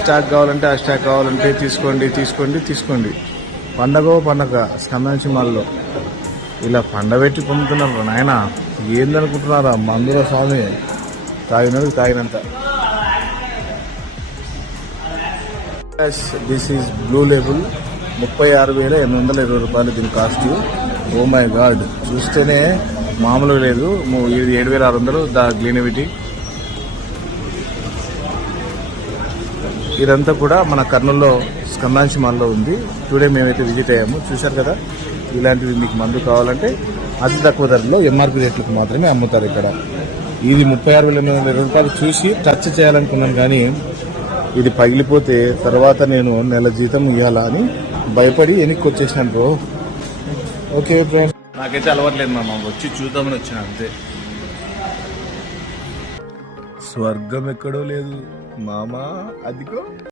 Stock కావాలంటే ఆ stock కావాలంటే తీసుకోండి. పండగ స్కందాంచి మాల్లో ఇలా పండబెట్టి పొమ్ముతున్నారు నాయన. ఏందనుకుంటున్నారా మందుల స్వామి, తాగినంత. దిస్ ఈజ్ బ్లూ లేబుల్, 36,820 దీని కాస్ట్. ఓ మై గాడ్, చూస్తేనే మామూలుగా లేదు. ఇది 7,600 ద గ్లీనివిటీ. ఇదంతా కూడా మన కర్నూలులో స్కందాంచి మాల్లో ఉంది. టుడే మేమైతే విజిట్ అయ్యాము. చూశారు కదా, ఇలాంటివి మీకు మందు కావాలంటే అతి తక్కువ ధరలో ఎంఆర్పి రేట్లకు మాత్రమే అమ్ముతారు ఇక్కడ. ఇది 36,820 చూసి టచ్ చేయాలనుకున్నాను, కానీ ఇది పగిలిపోతే తర్వాత నేను నెల జీతం ఇవ్వాలా అని భయపడి వెనక్కి వచ్చేసినాను బ్రో. ఓకే ఫ్రెండ్స్, నాకైతే అలవాట్లేదు మామ, వచ్చి చూద్దామని వచ్చిన అంతే. స్వర్గం ఎక్కడో లేదు మామా, అదిగో.